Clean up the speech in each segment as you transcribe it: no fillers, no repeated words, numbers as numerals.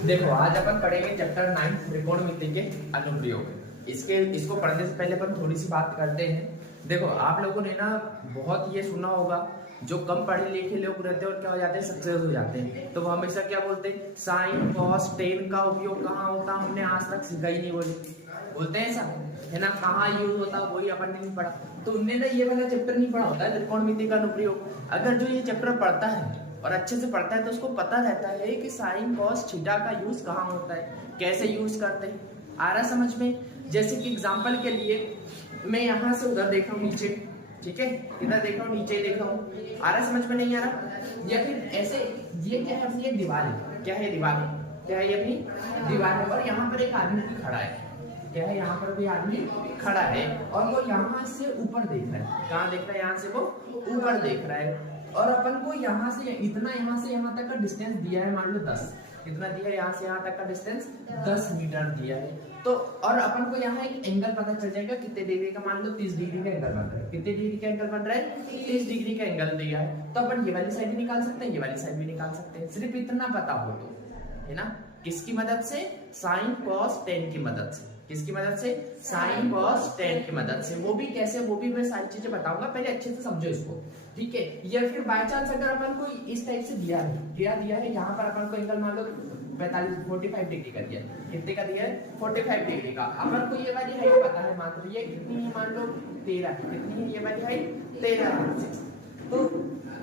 देखो आज अपन पढ़ेंगे चैप्टर 9 त्रिकोणमिति के अनुप्रयोग। इसको पढ़ने से पहले अपन थोड़ी सी बात करते हैं। देखो आप लोगों ने ना बहुत ये सुना होगा, जो कम पढ़े लिखे लोग रहते हैं और क्या हो जाते हैं, सक्सेस हो जाते हैं, तो वो हमेशा क्या बोलते हैं, साइन कॉस टेन का उपयोग कहाँ होता है, हमने आज तक सीखा ही नहीं। बोलते हैं ऐसा है ना, कहाँ यूज होता है वही अपन ने नहीं पढ़ा। तो उनने ना ये वाला चैप्टर नहीं पढ़ा होता है त्रिकोणमिति का अनुप्रयोग। अगर जो ये चैप्टर पढ़ता है और अच्छे से पढ़ता है तो उसको पता रहता है कि साइन कॉस थीटा का यूज कहाँ होता है, कैसे यूज करते हैं। आ रहा समझ में? जैसे कि एग्जांपल के लिए मैं यहाँ से उधर देख रहा हूँ नीचे, ठीक है, इधर देख रहा हूँ, नीचे देख रहा हूँ, आ रहा समझ में? नहीं आ रहा? या फिर ऐसे, ये क्या है, अपनी एक दीवार है। क्या है? दीवार है। क्या है? ये अपनी दीवार है और यहाँ पर एक आदमी भी खड़ा है। क्या है? यहाँ पर भी आदमी खड़ा है और वो यहाँ से ऊपर देख रहा है। कहाँ देख रहा है? यहाँ से वो ऊपर देख रहा है और अपन को यहाँ से यहाँ तक का डिस्टेंस दिया है, मान लो 10। कितना दिया है? यहाँ से यहाँ तक का डिस्टेंस 10 मीटर दिया है। तो और अपन को यहाँ एक एंगल पता चल जाएगा कितने डिग्री का, मान लो 30 डिग्री का एंगल बन रहा है। कितने डिग्री का एंगल बन रहा है? 30 डिग्री का एंगल दिया है। तो अपन ये वाली साइड भी निकाल सकते हैं, ये वाली साइड भी निकाल सकते हैं, सिर्फ इतना पता हो तो, है ना। किसकी मदद से? साइन कॉस टेन की मदद से। किसकी मदद से? साइन कॉस टेन की मदद से। वो भी कैसे, वो भी मैं सारी चीजें बताऊंगा, पहले अच्छे से समझो इसको, ठीक है। या फिर बाय चांस अगर अपन को इस टाइप से दिया है, यहाँ पर अपन को एंगल मान लो 45 डिग्री का दिया है। कितने का दिया है? 45 डिग्री का। अपन को ये वाली हाइट पता है, मान लो ये कितनी है, मान लो 13। कितनी है ये वाली हाइट? 13 है। तो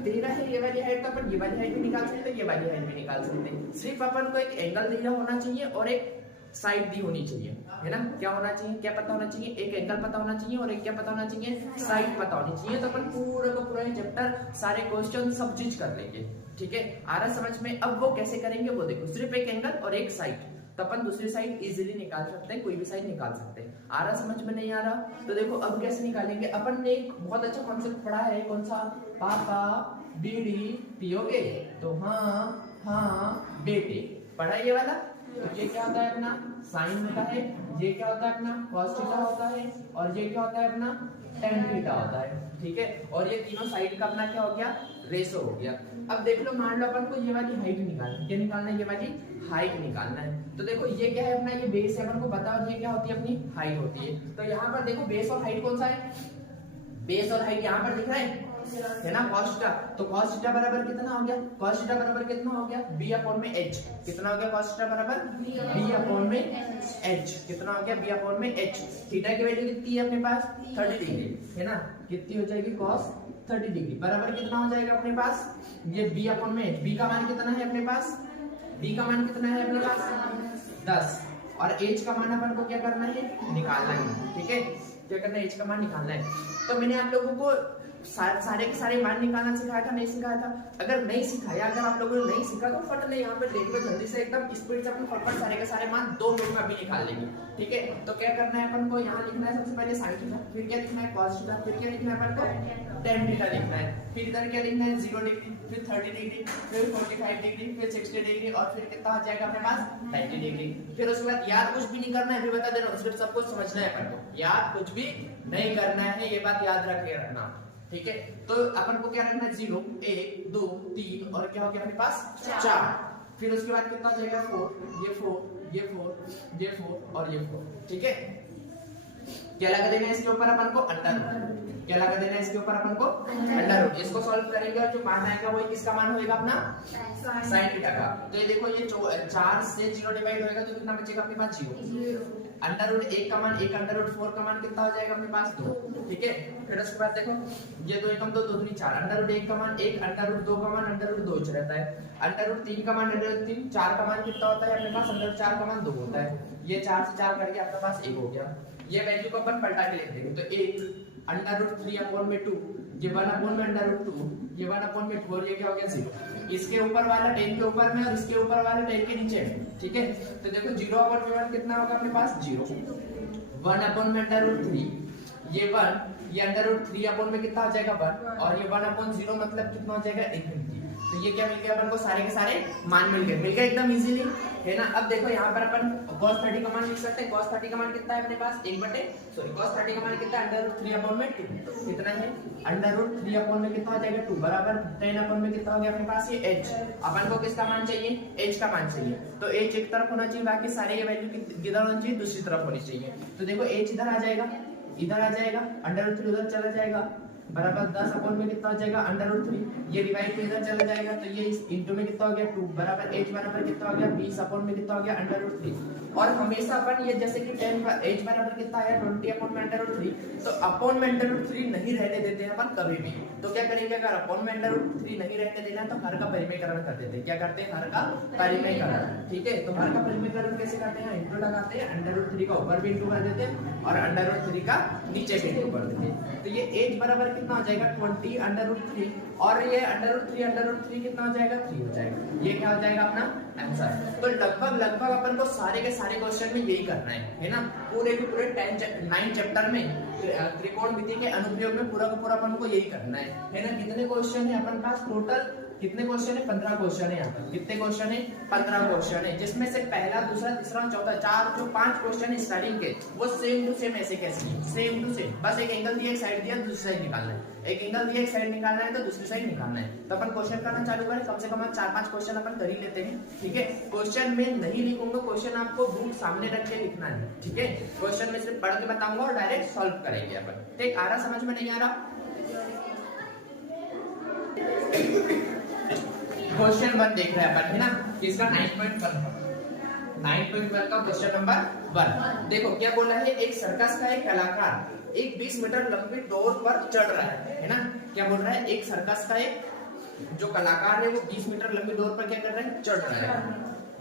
13 है ये वाली हाइट, तो अपन ये वाली हाइट भी निकाल सकते हैं, ये वाली हाइट भी निकाल सकते हैं। सिर्फ अपन को एक एंगल दिया होना चाहिए और एक साइड दी होनी चाहिए, है ना। क्या होना चाहिए? क्या पता होना चाहिए? एक एंगल पता होना चाहिए और एक क्या पता होना चाहिए? साइड पता होनी चाहिए। तो अपन पूरा का पूरा चैप्टर, सारे क्वेश्चन, सब चीज कर लेंगे, ठीक है। आ रहा समझ में? अब वो कैसे करेंगे वो देखो, सिर्फ एक एंगल और एक साइड, तो अपन दूसरी साइड इजीली निकाल सकते हैं, कोई भी साइड निकाल सकते हैं। आ रहा समझ में? नहीं आ रहा? तो देखो अब कैसे निकालेंगे। अपन ने एक बहुत अच्छा कॉन्सेप्ट पढ़ा है, कौन सा? पापा बीड़ी पियोगे? तो हाँ बेटे, पढ़ा ये वाला। तो ये क्या होता है? अपना साइन होता है। ये क्या होता है? अपना कॉस थीटा होता है। और ये क्या होता है? अपना टेन थीटा होता है, ठीक है। और ये तीनों साइड का अपना क्या हो गया? रेशो हो गया। अब देख लो, मान लो अपन को ये वाली हाइट निकालना है। क्या निकालना है? ये वाली हाइट निकालना है। तो देखो ये क्या है? अपना ये बेस है, अपन को पता है ये क्या होती है? अपनी हाइट होती है। तो यहाँ पर देखो बेस और हाइट कौन सा है? बेस और हाइट यहाँ पर दिख रहा है ना, cos थीटा। तो cos थीटा बराबर कितना हो गया? cos थीटा बराबर कितना हो गया? b अपॉन में h। कितना हो गया? cos थीटा बराबर b अपॉन में h। कितना हो गया? b अपॉन में h। थीटा की वैल्यू कितनी है अपने पास? 30 डिग्री, है ना। कितनी हो जाएगी? cos 30 डिग्री बराबर कितना हो जाएगा अपने पास? ये b अपॉन में h। b का मान कितना है अपने पास? b का मान कितना है अपने पास? 10। और h का मान अपन को क्या करना है? निकालना है, ठीक है। क्या करना है? h का मान निकालना है। तो मैंने आप लोगों को सारे के सारे मान निकालना सिखाया था, नहीं सिखाया था? अगर नहीं सिखाया, अगर आप लोगों ने नहीं सीखा तो फट नहीं, यहाँ पे देख लो जल्दी से, एकदम स्पीड से अपन फटफट सारे के सारे मान 2 मिनट में अभी निकाल लेंगे, ठीक है। तो क्या करना है अपन को? यहाँ लिखना है सबसे पहले साइन थीटा, फिर क्या लिखना है? कॉस थीटा, फिर क्या लिखना है अपन को? टेन थीटा लिखना है। फिर इधर क्या लिखना है? 0 डिग्री, फिर 30 डिग्री, फिर 45 डिग्री, फिर 60 डिग्री और फिर कितना आ जाएगा अपने पास? 90 डिग्री। फिर उसके बाद यार कुछ भी नहीं करना है, फिर बता दे रहा हूँ, सिर्फ सब कुछ समझना है अपन को, यार कुछ भी नहीं करना है, ये बात याद रख के रखना, ठीक है। तो अपन को क्या रखना है? 0 1 2 3 और क्या हो गया अपने पास? 4। फिर उसके बाद कितना हो जाएगा? 4, ये 4, ये 4, ये 4 और ये 4, ठीक है। क्या लगा देना है इसके ऊपर अपन को? Under root. क्या लगा देना है इसके ऊपर अपन को? Under root. इसको सॉल्व करेंगे और जो मान आएगा वो किसका मान होएगा? अपना साइन थीटा का। तो ये देखो, ये 4 से 0 डिवाइड होएगा तो कितना बचेगा अपने पास? 0। अंडर रूट 1 का मान 1, अंडर रूट 4 का मान कितना हो जाएगा अपने पास? 2, ठीक है। फिर उसके बाद देखो, ये 2 एकम 2, 2 दूनी 4, अंडर रूट 1 का मान 1, अंडर रूट 2 का मान अंडर रूट 2 रहता है, अंडर रूट 3 का मान अंडर रूट 3, 4 का मान कितना होता है अपने पास? अंडर रूट 4 का मान 2 होता है। ये 4 से 4 करके आपके पास 1 हो गया। ये वैल्यू को अपन पलटा के लिख देंगे, तो 1 अंडर रूट 3 अपॉन में 2, ये 1 अपॉन में अंडर रूट 2, ये 1 अपॉन में 4, ये क्या हो गया? 0। इसके ऊपर वाला 10 के ऊपर में और इसके ऊपर वाला 10 के नीचे, ठीक है। तो देखो 0 अपॉन में 1 कितना होगा अपने पास? 0। 1 अपॉन में अंडर रूट 3, ये 1, ये अंडर रूट 3 अपॉन में कितना हो जाएगा? 1 और ये 1 अपॉन 0 मतलब कितना हो जाएगा? इन्फिनिटी। तो ये क्या मिल गया अपन को, सारे के सारे मान मिल गए एकदम इजीली, है ना। अब देखो यहाँ पर अपन cos 30 का मान लिख सकते हैं। cos 30 का मान कितना है अपने पास, cos 30 का मान कितना है, √3/2 कितना है, √3/में कितना हो जाएगा 2 बराबर 10 में कितना हो गया अपने पास ये h। अपन को किसका मान चाहिए, h का मान चाहिए। तो h एक तरफ होना चाहिए, बाकी सारे ये वैल्यू किधर होनी चाहिए, दूसरी तरफ होनी चाहिए। तो देखो h इधर आ जाएगा, √3 उधर चला जाएगा बराबर 10 में कितना हो जाएगा √3, ये डिवाइड में इधर चला जाएगा तो ये इस इनटू में कितना हो गया 2 बराबर h बराबर कितना हो गया 20 में कितना हो गया √3। और हमेशा अपन ये जैसे कि 10 h बराबर कितना आया 20 में √3, तो अपॉन में √3 नहीं रहने देते हैं अपन कभी भी। तो क्या करेंगे, अगर अपॉन में √3 नहीं रहने देना है तो हर का परिमेयकरण कर देते हैं। क्या करते हैं, हर का परिमेयकरण, ठीक है। तो हर का परिमेयकरण कैसे करते हैं, इंटू लगाते हैं, √3 का ऊपर भी इंटू कर देते हैं और √3 का नीचे भी इंटू कर देते हैं। तो ये h बराबर कितना हो जाएगा 20 √3 और ये √3 कितना हो जाएगा 3 हो जाएगा। ये क्या हो जाएगा अपना आंसर। तो लगभग अपन को सारे के सारे क्वेश्चन में यही करना है ना। पूरे के पूरे 9 चैप्टर में त्रिकोणमिति के अनुप्रयोग में पूरा का पूरा अपन को यही करना है ना। कितने क्वेश्चन है अपन पास टोटल, कितने क्वेश्चन है 15 क्वेश्चन है यहाँ पर। कितने क्वेश्चन है 15 क्वेश्चन है, जिसमें से पहला दूसरा तीसरा चौथा 4 जो 5 क्वेश्चन है स्टार्टिंग के वो सेम टू सेम ऐसे कैसे सेम टू सेम, बस एक एंगल दिया एक साइड दिया दूसरी साइड निकालना है, एक एंगल दिया एक साइड निकालना है तो दूसरी साइड निकालना है। तो अपन क्वेश्चन करना चालू करें, कम से कम 4-5 क्वेश्चन अपन कर ही लेते हैं, ठीक है। क्वेश्चन में नहीं लिखूंगा, क्वेश्चन आपको बुक सामने रख के लिखना है, ठीक है। क्वेश्चन में सिर्फ पढ़ के बताऊंगा और डायरेक्ट सॉल्व करेंगे अपन, ठीक। आ रहा समझ में, नहीं आ रहा? क्वेश्चन 1 देख रहे हैं अपन, है ना। किसका 9.1 का क्वेश्चन नंबर 1। देखो क्या बोला है, एक सर्कस का एक कलाकार एक 20 मीटर लंबी डोर पर चढ़ रहा है ना। क्या बोल रहा है, एक सर्कस का एक जो कलाकार है वो 20 मीटर लंबी डोर पर क्या कर रहा है, चढ़ रहा है,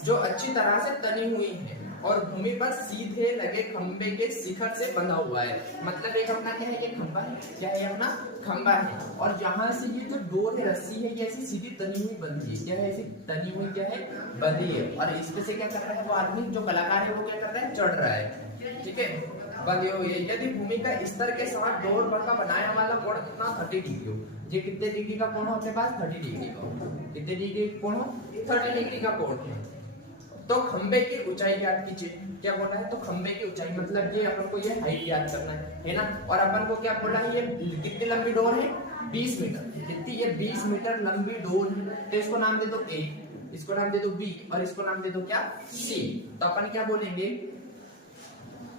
जो अच्छी तरह से तनी हुई है और भूमि पर सीधे लगे खंबे के शिखर से बंधा हुआ है। मतलब एक अपना क्या है, ये खंबा है, क्या है अपना खंबा है, और यहाँ से ये जो डोर है, रस्सी है, ये ऐसी सीधी तनी हुई बंधी है। क्या है, ऐसी तनी हुई क्या है, बंधी है। और इसमें से क्या कर रहा है वो आदमी जो कलाकार है वो क्या कर रहा है, चढ़ रहा है, ठीक है, बंधी हुई है। यदि भूमि का स्तर के साथ डोर पर का बनाया वाला कोण कितना 30 डिग्री हो, ये कितने डिग्री का कोण हो अपने पास, 30 डिग्री का। कितने डिग्री कोण हो, 30 डिग्री का कोण है। तो खंबे की ऊंचाई याद कीजिए, क्या बोल रहा है, तो खंबे की ऊंचाई मतलब ये अपन को ये हाइट याद करना है ना। और अपन को क्या बोला है, ये कितनी लंबी डोर है, 20 मीटर। कितनी, ये 20 मीटर लंबी डोर है। तो इसको नाम दे दो A, इसको नाम दे दो B और इसको नाम दे दो क्या, C। तो अपन क्या बोलेंगे,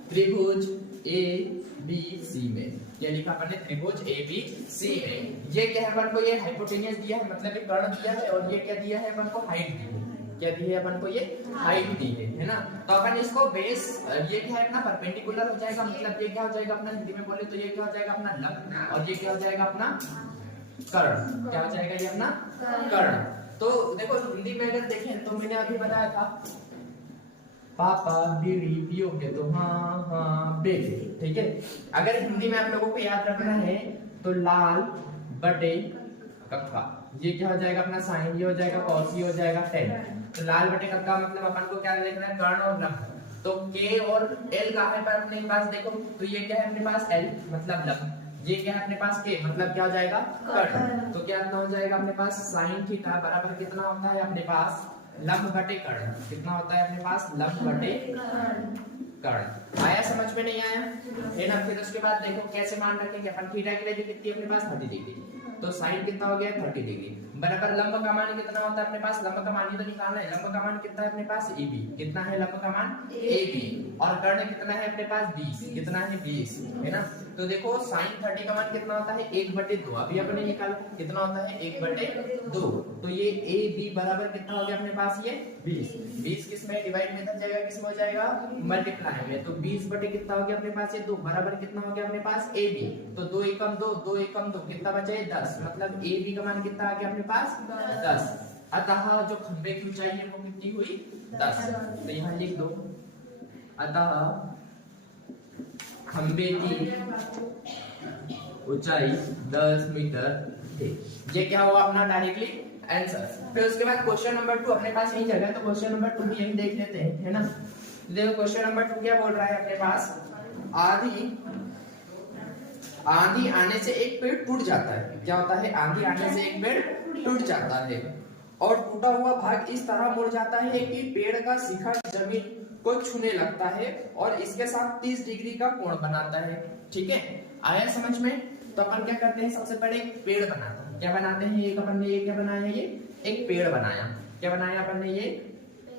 त्रिभुज ABC में, ये लिखा अपन ने त्रिभुज ABC में। ये क्या है अपन को, ये हाइपोटेन्यूस दिया है, मतलब ये कर्ण दिया है, और ये क्या दिया है अपन को, हाइट दी है। क्या दी है अपन को, ये हाइट दी है ना। तो अपन इसको बेस, ये क्या है अपना परपेंडिकुलर हो जाएगा, मतलब ये क्या हो जाएगा अपना, हिंदी में बोले तो ये क्या हो जाएगा अपना लंब, और ये क्या हो जाएगा अपना कर्ण। क्या हो जाएगा ये अपना कर्ण। तो देखो हिंदी में अगर देखें तो मैंने अभी बताया था पापा बीड़ी पियोगे तो हाँ हाँ बेटे, ठीक है। अगर हिंदी में आप लोगों को याद रखना है तो लाल बटे कक्का, ये क्या हो जाएगा अपना साइन, ये हो जाएगा कॉस, ये हो जाएगा टेन। तो लाल बटे कक्का मतलब अपन को क्या देखना है, कर्ण और लंब। तो K और L कहाँ है पर अपने पास, देखो तो ये क्या है अपने पास L मतलब लंब, ये क्या है अपने पास K मतलब क्या हो जाएगा कर्ण। तो क्या हो जाएगा अपने पास साइन थीटा बराबर कितना होता है अपने पास, लंब बटे कर्ण। कितना होता है अपने पास, लंब बटे कर्ण। आया समझ में, नहीं आया, है ना। फिर उसके बाद देखो कैसे मान रखेंगे अपन, थीटा की वैल्यू कितनी है अपने पास 30 डिग्री, तो साइन कितना हो गया 30 डिग्री बराबर लंब का मान कितना होता है अपने पास, लंब का मान ही तो निकालना है। लंब का मान कितना है अपने पास AB, कितना है लंब का मान AB, और कर्ण कितना है अपने पास 20, कितना है 20, है ना। तो देखो साइन 30 का मान कितना होता है 1/2, अभी अपने निकाला कितना होता है 1/2। तो ये AB बराबर कितना हो गया अपने पास, ये 20 किस में डिवाइड में इधर जाएगा, किस में हो जाएगा मल्टीप्लाई में। तो 20 बटे कितना हो गया अपने पास, ये 2 बराबर कितना हो गया अपने पास AB। तो 2 एकम 2, 2 एकम 2 कितना बचा है 10, मतलब AB का मान कितना आ गया अपने पास 10। अतः जो खंबे की ऊंचाई है वो कितनी हुई 10। तो यहाँ लिख दो, अतः खंबे की ऊंचाई 10 मीटर है। ये क्या हुआ अपना डायरेक्टली आंसर। फिर उसके बाद क्वेश्चन नंबर 2 अपने पास यही जगह, तो क्वेश्चन नंबर 2 भी यही देख लेते हैं, है ना। देखो क्वेश्चन नंबर 2 क्या बोल रहा है अपने पास, आंधी आने से एक पेड़ टूट जाता है। क्या होता है, आंधी आने से एक पेड़ टूट जाता है। और टूटा हुआ भाग इस तरह मुड़ जाता है कि पेड़ का शिखर जमीन को छूने लगता है और इसके साथ 30 डिग्री का कोण बनाता है। ठीक है, आया समझ में? तो अपन क्या करते हैं, सबसे पहले एक पेड़ बनाते हैं। क्या बनाते हैं, एक अपन ने ये क्या बनाया, ये एक पेड़ बनाया। क्या बनाया अपन ने, ये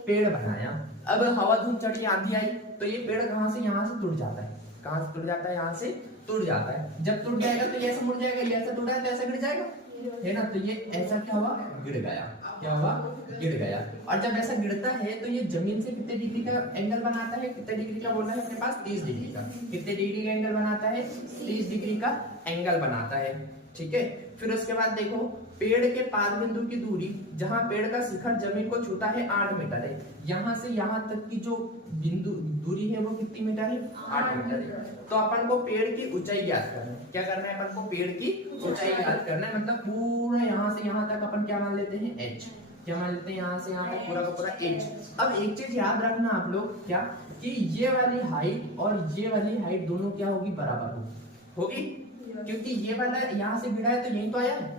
पेड़ बनाया। अब हवा धूप चढ़ी, आंधी आई, तो ये पेड़ कहां से, यहाँ से टूट जाता है। कहां से टूट जाता है, यहाँ से टूट जाता है। जब टूट जाएगा तो ये ऐसे मुड़ जाएगा, ये ऐसे टूटा है तो ऐसे गिर जाएगा, है ना। तो ये ऐसा क्या हुआ, गिर गया। क्या हुआ, गिर गया। और जब ऐसा गिरता है तो ये जमीन से कितने डिग्री का एंगल बनाता है, कितने डिग्री का बोलना है अपने पास, 30 डिग्री का। कितने डिग्री का एंगल बनाता है, 30 डिग्री का एंगल बनाता है। ठीक है, फिर उसके बाद देखो पेड़ के पाद बिंदु की दूरी, जहां पेड़ का शिखर जमीन को छूता है 8 मीटर है। यहां से यहां तक की जो बिंदु दूरी है वो कितनी मीटर है, 8 मीटर है। तो अपन को पेड़ की ऊंचाई ज्ञात करना है। क्या करना है, अपन को पेड़ की ऊंचाई ज्ञात करना है। मतलब पूरा यहां से यहां तक अपन क्या मान लेते हैं, h। क्या मान लेते हैं, यहां से यहां तक पूरा का पूरा h। अब एक चीज याद रखना आप लोग, क्या कि ये वाली हाइट और ये वाली हाइट दोनों क्या होगी, बराबर होगी। क्योंकि ये वाला यहाँ से गिरा है तो यही तो आया है,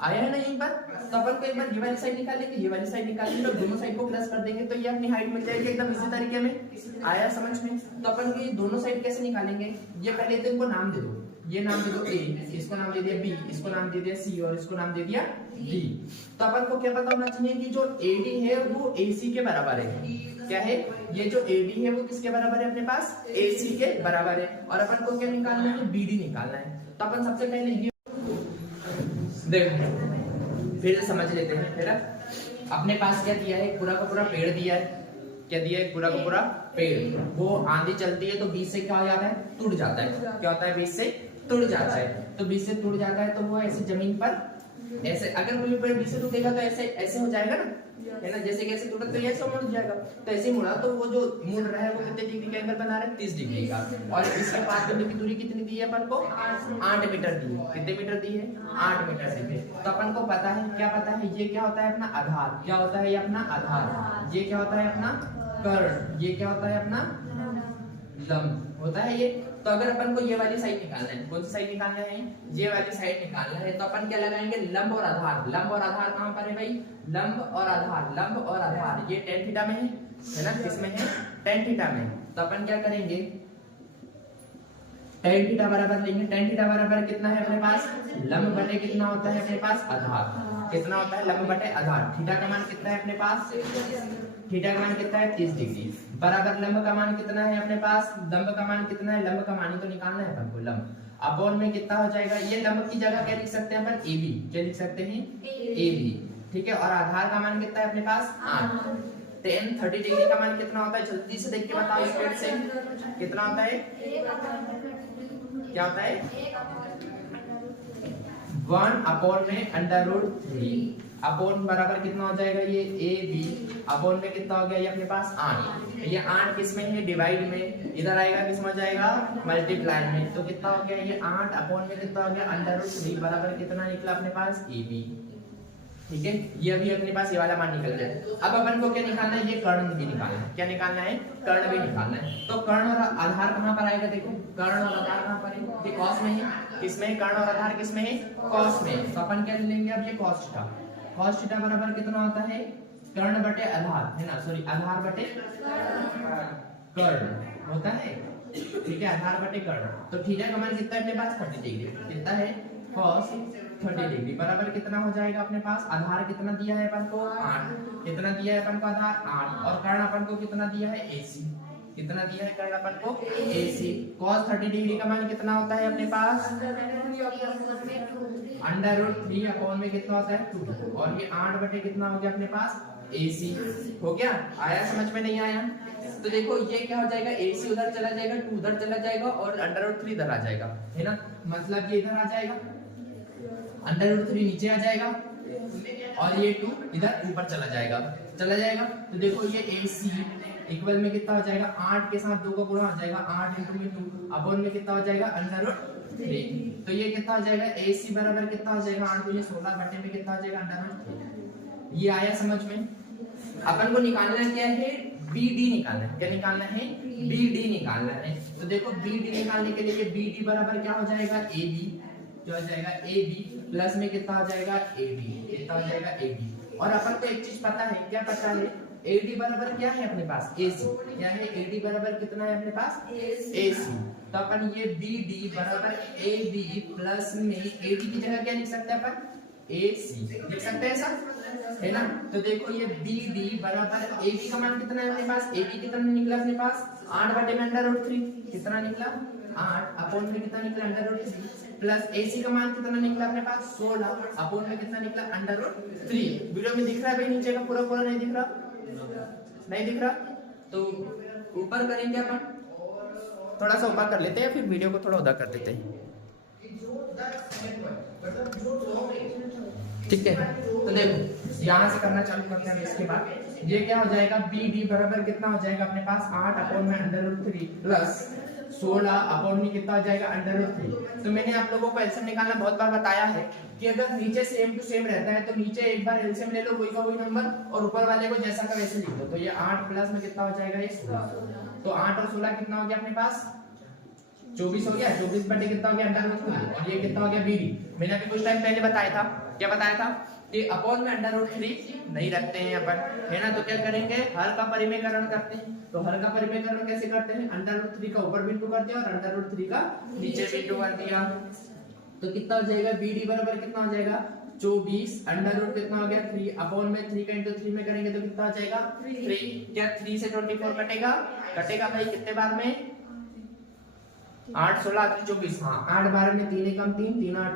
आया है ना यहीं पर। तो अपन को एक बार ये वाली साइड निकाल लेंगे, ये वाली साइड निकाल लेंगे, दोनों साइड को प्लस कर देंगे तो ये अपनी हाइट मिल जाएगी एकदम इसी तरीके में। आया समझ में? तो अपन ये दोनों साइड कैसे निकालेंगे, ये पहले तो इनको नाम दे दो। ये नाम दे दो a, इसको नाम दे दिया b, इसको नाम दे दिया c और इसको नाम दे दिया d। तो अपन को क्या पता होना चाहिए कि जो AD है वो AC के बराबर है। क्या है, ये जो AD है वो किसके बराबर है अपने पास, AC के बराबर है। और अपन को क्या निकालना है, BD निकालना है। तो अपन सबसे पहले ये देखो, फिर समझ लेते हैं। फिर अपने पास क्या दिया है, पूरा का पूरा पेड़ दिया है। क्या दिया है, पूरा का पूरा पेड़। वो आंधी चलती है तो बीच से क्या हो जाता है, टूट जाता है। क्या होता है, बीच से टूट जाता है। तो बीच से टूट जाता है तो वो ऐसे जमीन पर ऐसे, अगर कोई पेड़ बीच से टूटेगा तो ऐसे ऐसे हो जाएगा ना, है ना। जैसे कैसे टूटा तो ऐसे मुड़ जाएगा, तो ऐसे मुड़ा तो वो जो मुड़ रहा है वो कितने डिग्री का एंगल बना रहा है, 30 डिग्री का। और इसके पास बिंदु की दूरी कितनी दी है अपन को, 8 मीटर दी है। कितने मीटर दी है, 8 मीटर दी है। तो अपन को पता है, क्या पता है, ये क्या होता है अपना आधार। क्या होता है ये अपना आधार। ये क्या होता है अपना कर्ण। ये क्या होता है अपना लंब होता है ये। तो अगर अपन को ये वाली साइड निकालना है, कौन सी साइड निकालना है, ये वाली साइड निकालना है, तो अपन क्या लगाएंगे, लंब और आधार। लंब और आधार कहां पर है भाई, लंब और आधार। लंब और आधार ये tan थीटा में है ना, किसमें है, tan थीटा में। तो अपन क्या करेंगे, tan थीटा बराबर लेंगे। tan थीटा बराबर कितना है अपने पास, लंब बटे कितना होता है अपने पास, आधार। कितना होता है, लंब बटे आधार। थीटा का मान कितना है अपने पास, थीटा का मान कितना है, 30 डिग्री बराबर लंब का मान कितना है अपने पास, लंब का मान कितना है, लंब का मान ही तो निकालना है अपन को। लंब अपॉन में कितना हो जाएगा, ये लंब की जगह क्या लिख सकते हैं अपन, AB। क्या लिख सकते हैं, AB। ठीक है, और आधार का मान कितना है अपने पास, 8। tan 30 डिग्री का मान कितना होता है, जल्दी से देख के बताओ स्पीड से, कितना होता है, क्या होता है, 1 में √3 अपॉन बराबर कितना हो जाएगा, ये AB अपॉन में कितना हो गया, ये अपने पास 8। ये 8 किस में है, डिवाइड में। इधर आएगा किस में जाएगा, मल्टीप्लाई में। तो कितना हो गया, ये 8 अपॉन में कितना हो गया, √3 बराबर कितना निकला अपने पास, AB। ठीक है, ये अभी अपने पास ये वाला मान निकल गया। अब अपन को क्या निकालना है, ये कर्ण भी निकालना है। क्या निकालना है, कर्ण भी निकालना है। तो कर्ण और आधार कहां पर आएगा, देखो कर्ण और आधार कहां पर है, ये cos में है। किसमें है, कर्ण और आधार किसमें है, cos में। तो अपन क्या लेंगे अब, ये cos थीटा। cos थीटा बराबर कितना होता है, कर्ण बटे आधार, है ना, सॉरी आधार बटे कर्ण होता है। ठीक है, आधार बटे कर्ण। तो थीटा का मान कितना है अपने पास, 30 डिग्री। कितना है, cos 30 डिग्री बराबर कितना हो जाएगा अपने पास, आधार कितना दिया है अपन को, 8। कितना दिया है अपन को, आधार 8। और कर्ण अपन को कितना दिया है, AC। कितना दिया है कर्ण अपन को, AC। cos 30 डिग्री का मान कितना होता है अपने पास, √3 अपॉन में कितना होता है, 2। और ये 8 बटे कितना हो गया अपने पास, AC। हो गया, आया समझ में, नहीं आया। तो देखो ये क्या हो जाएगा, AC उधर चला जाएगा, 2 उधर चला जाएगा और √3 इधर आ जाएगा, है ना। मतलब ये इधर आ जाएगा, √3 नीचे आ जाएगा और ये 2 इधर ऊपर चला जाएगा। तो देखो ये AC इक्वल में कितना हो जाएगा, 8 के साथ 2 का गुणा हो जाएगा, 8 × 2 अपॉन में कितना हो जाएगा, √3। तो ये कितना हो जाएगा, AC बराबर कितना हो जाएगा, 8 × 16 बटे में कितना हो जाएगा, √3। ये आया समझ में। अपन को निकालना क्या है, BD निकालना है। क्या निकालना है, BD निकालना है। तो देखो BD निकालने के लिए BD बराबर क्या हो जाएगा, AB। क्या हो जाएगा, AB प्लस में कितना हो जाएगा, AD। कितना हो जाएगा, AD। और अपन को एक चीज पता है, क्या पता है, AD बराबर क्या है अपने पास, AC। क्या है, AD बराबर कितना है अपने पास, AC। तो अपन ये BD बराबर AB प्लस में AD की जगह क्या लिख सकते हैं अपन, AC लिख सकते हैं ऐसा, है ना। तो देखो ये BD बराबर AB का मान कितना है अपने पास, AB कितना निकला अपने पास 8/√3, कितना निकला 8 अपॉन में कितना निकला √3 प्लस AC का मान कितना निकला अपने पास 16 अपॉन में कितना निकला √3। वीडियो में दिख रहा है भाई नीचे का पूरा पूरा, नहीं दिख रहा, नहीं दिख रहा, तो ऊपर करेंगे अपन, थोड़ा सा ऊपर कर लेते हैं, फिर वीडियो को थोड़ा उधर कर देते हैं, ठीक है। तो देखो यहाँ से करना चालू करते हैं, इसके बाद ये क्या हो जाएगा, BD बराबर कितना हो जाएगा अपने पास 8 अपॉन में √3 प्लस 16 अपॉन में कितना हो जाएगा √3। तो मैंने आप लोगों को एलसीएम निकालना बहुत बार बताया है कि अगर नीचे सेम टू सेम रहता है तो नीचे एक बार एलसीएम ले लो वही का वही नंबर, और ऊपर वाले को जैसा का वैसे लिख दो। तो ये 8 प्लस में कितना हो जाएगा, ये 16। तो 8 और 16 कितना हो गया अपने पास 24 हो गया, 24 बटे कितना हो गया √3, और ये कितना हो गया BD। मैंने अभी कुछ टाइम पहले बताया था, क्या बताया था कि अपॉन में √3 नहीं रखते हैं अपन, है ना। तो क्या करेंगे, हर का परिमेयकरण करते हैं। तो हर का परिमेयकरण कैसे करते हैं, √3 का ऊपर बिंदु कर दिया और √3 का नीचे बिंदु कर दिया। तो कितना हो जाएगा, BD बराबर कितना हो जाएगा 24 √ कितना हो गया 3 अपॉन में 3 का इंटू 3 में करेंगे तो कितना हो जाएगा 3। क्या 3 से 24 कटेगा, कटेगा भाई कितने बार में 8 16 24, हाँ 8 12 में 3 एकम 3 3 8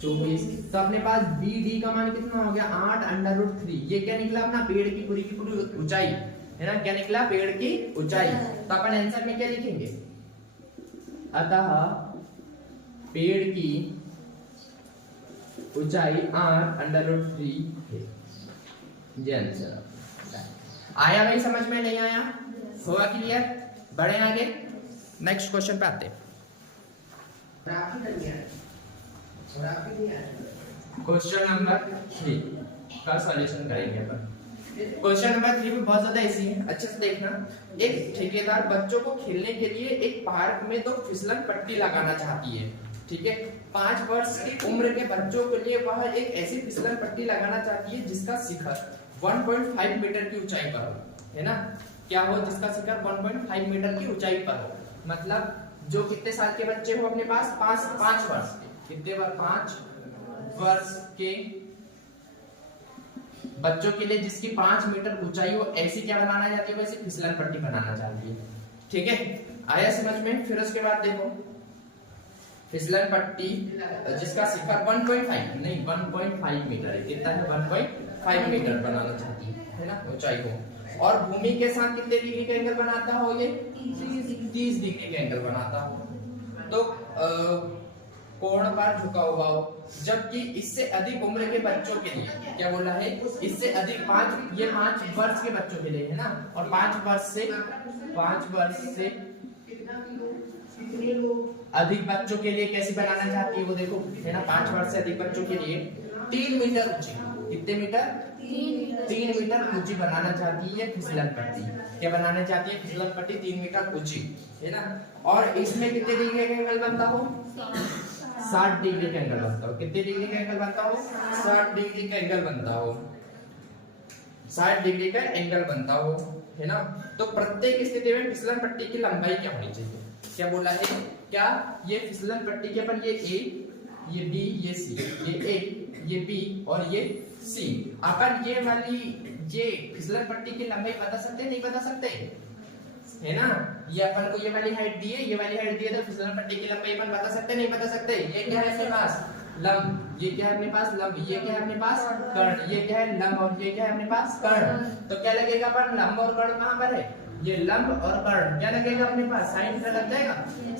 24। तो अपने पास BD का मान कितना हो गया 8 √3। ये क्या निकला अपना पेड़ की पूरी ऊंचाई, है ना। क्या निकला, पेड़ की ऊंचाई। तो अपन आंसर में क्या लिखेंगे, अतः पेड़ की ऊंचाई 8 √3 है। ये आंसर आया भाई, समझ में नहीं आया, हुआ क्लियर। बढ़े आगे, नेक्स्ट क्वेश्चन पे आते हैं। क्वेश्चन नंबर 3 का सॉल्यूशन करेंगे अपन। क्वेश्चन नंबर 3 में बहुत ज्यादा इजी है, अच्छे से देखना। एक ठेकेदार बच्चों को खेलने के लिए एक पार्क में 2 फिसलन पट्टी लगाना चाहती है, ठीक है। 5 वर्ष की उम्र के बच्चों के लिए वह एक ऐसी फिसलन पट्टी लगाना चाहती है जिसका शिखर 1.5 मीटर की ऊंचाई पर हो, है ना। क्या हो, जिसका शिखर 1.5 मीटर की ऊंचाई पर हो, मतलब जो कितने साल के बच्चे हो अपने पास 5 वर्ष के, कितने बार 5 वर्ष के बच्चों के लिए जिसकी 5 मीटर ऊंचाई हो, ऐसी क्या बनाना चाहती है, वैसे फिसलन पट्टी बनाना चाहती है, ठीक है। आया समझ में। फिर उसके बाद देखो फिसलन पट्टी जिसका शिखर 1.5 नहीं 1.5 मीटर है, कितना है 1.5 मीटर बनाना चाहती है ना ऊंचाई को, और भूमि के साथ कितने डिग्री का एंगल बनाता हो, ये 30 डिग्री का एंगल बनाता हो। तो कोण पर झुका हुआ हो, जबकि इससे अधिक उम्र के बच्चों के लिए क्या बोला है, इससे अधिक 5 वर्ष के बच्चों के लिए, है ना। और 5 वर्ष से अधिक बच्चों के लिए कैसी बनाना चाहती है वो देखो, है ना। 5 वर्ष से अधिक बच्चों के लिए 3 मीटर ऊंची, कितने मीटर 3 मीटर ऊंची बनाना चाहती है फिसलन पट्टी। क्या बनाना चाहती है, फिसलन पट्टी 3 मीटर ऊंची, है ना। और इसमें कितने डिग्री का एंगल बनता हो, 60 डिग्री का एंगल बनता हो। कितने डिग्री का एंगल बनता हो, 60 डिग्री का एंगल बनता हो, 60 डिग्री का एंगल बनता हो, है ना। तो प्रत्येक स्थिति में फिसलन पट्टी की लंबाई क्या होनी चाहिए, क्या बोला है, क्या ये फिसलन पट्टी के पर ये A, ये B, ये C, ये A, ये B और ये C। अपन ये वाली ये फिसलन पट्टी की लंबाई बता सकते हैं, नहीं बता सकते, है ना। ये अपन को ये वाली हाइट दी है, ये वाली हाइट दी है, तो फिसलन पट्टी की लंबाई अपन बता सकते हैं, नहीं बता सकते। ये क्या है अपने पास लंब, ये क्या है अपने पास लंब, ये क्या है अपने पास कर्ण, ये क्या है लंब और ये क्या है अपने पास कर्ण। तो क्या लगेगा अपन, लंब और कर्ण कहां पर है, ये लंब और कर्ण क्या लगेगा अपने पास, साइन थीटा लग जाएगा,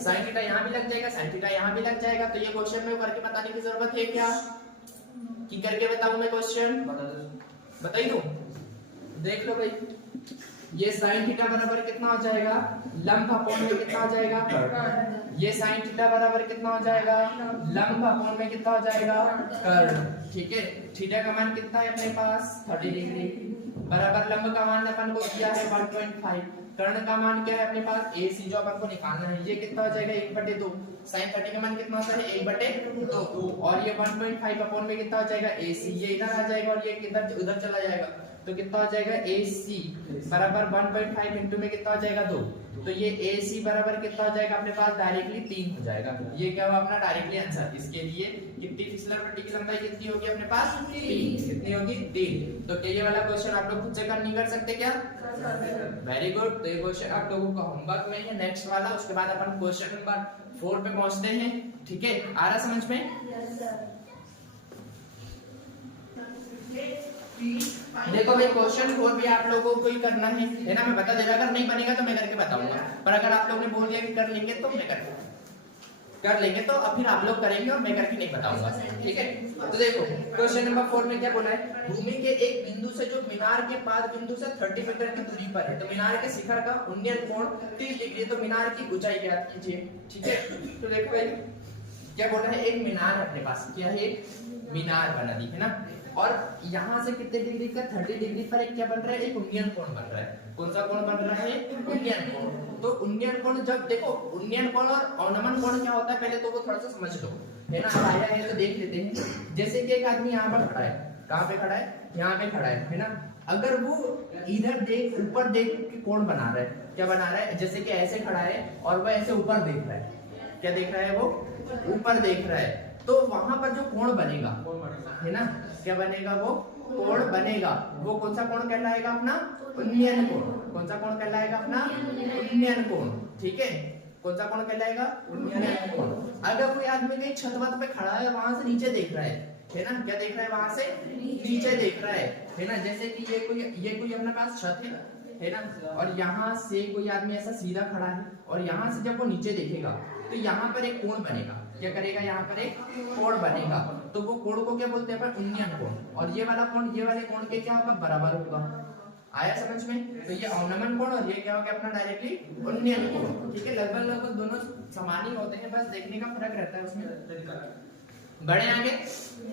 साइन थीटा यहाँ भी लग जाएगा, साइन थीटा यहाँ भी लग जाएगा। तो ये क्वेश्चन में करके बताने की जरूरत है क्या, कि करके बताऊं मैं क्वेश्चन, बताइए दो, देख लो भाई। ये साइन थीटा बराबर कितना हो जाएगा, लंब अपॉन में कितना हो जाएगा कर्ण। ये साइन थीटा बराबर कितना हो जाएगा, लंब अपॉन में कितना हो जाएगा कर्ण, ठीक है। थीटा का मान कितना है अपने पास 30 डिग्री, बराबर लंब का मान अपन को दिया है 1.5, कर्ण का मान क्या है अपने पास AC जो अपन को निकालना है, ये कितना हो जाएगा 1/2, sin 30 का मान कितना होता है 1/2, और ये 1.5 अपॉन में कितना हो जाएगा AC, ये इधर आ जाएगा और ये इधर उधर चला जाएगा, तो कितना हो जाएगा AC बराबर 1.5 इंटू में कितना हो जाएगा 2, तो ये AC बराबर कितना हो जाएगा अपने पास डायरेक्टली 3 हो जाएगा। ये क्या हुआ अपना डायरेक्टली आंसर। इसके लिए कितनी फिसलन पट्टी की लंबाई कितनी होगी अपने पास 3, कितनी होगी 3। तो ये वाला क्वेश्चन आप लोग खुद से नहीं कर सकते क्या? Very good. तो ये क्वेश्चन आप लोगों का होमवर्क में है नेक्स्ट वाला, उसके बाद अपन क्वेश्चन नंबर 4 पे पहुंचते हैं। ठीक है, आ रहा समझ में? Yes sir. देखो भाई क्वेश्चन 4 भी आप लोगों को ही करना है ना, मैं बता दे रहा, अगर नहीं बनेगा तो मैं करके बताऊंगा, पर अगर आप लोगों ने बोल दिया कि कर लेंगे तो मैं कर लेंगे, तो अब फिर आप लोग करेंगे और मैं करके नहीं बताऊंगा। ठीक है, तो देखो क्वेश्चन नंबर 4 में क्या बोला है, भूमि के एक बिंदु से जो मीनार के पाद बिंदु से 30 मीटर की दूरी पर है, तो मीनार के शिखर का उन्नयन कोण 30 डिग्री, तो मीनार की ऊंचाई ज्ञात कीजिए। ठीक है, तो देखो भाई क्या बोल रहा है, एक मीनार है अपने पास, क्या है एक मीनार बना दी है ना, और यहाँ से कितने डिग्री का 30 डिग्री पर एक क्या बन रहा है, एक उन्नयन कोण बन रहा है। कौन सा कोण बन रहा है? उन्नयन कोण। तो उन्नयन कोण, जब देखो उन्नयन कोण और अवनमन कोण क्या होता है पहले तो वो थोड़ा सा समझ लो, है ना, आया है तो देख लेते हैं। जैसे कि एक आदमी यहाँ पर खड़ा है, कहाँ पे खड़ा है? यहाँ पे खड़ा है ना, अगर वो इधर देख ऊपर देख के कोण बना रहा है, क्या बना रहा है, जैसे कि ऐसे खड़ा है और वह ऐसे ऊपर देख रहा है, क्या देख रहा है, वो ऊपर देख रहा है, तो वहां पर जो कोण बनेगा है ना, क्या बनेगा, वो कोण बनेगा, वो कौन सा कोण कहलाएगा अपना? उन्नयन कोण। कौन सा कोण कहलाएगा अपना? उन्नयन कोण। ठीक है, कौन सा कोण कहलाएगा? उन्नयन कोण। अगर कोई आदमी कहीं छत वत पे खड़ा है, वहां से नीचे देख रहा है ना, क्या देख रहा है, वहां से नीचे देख रहा है ना, जैसे कि ये कोई अपने पास छत है ना, और यहाँ से कोई आदमी ऐसा सीधा खड़ा है, और यहाँ से जब वो नीचे देखेगा तो यहाँ पर एक कोण बनेगा, क्या करेगा, यहाँ पर एक कोण बनेगा, तो वो कोण को क्या बोलते हैं अपन? उन्नयन कोण। और ये वाला कोण ये वाले कोण के क्या होगा? बराबर होगा। आया समझ में? तो ये अवनमन कोण और ये क्या हो गया अपना डायरेक्टली उन्नयन कोण। ठीक है, लगभग दोनों समान ही होते हैं, बस देखने का फर्क रहता है उसमें। बढ़े आगे,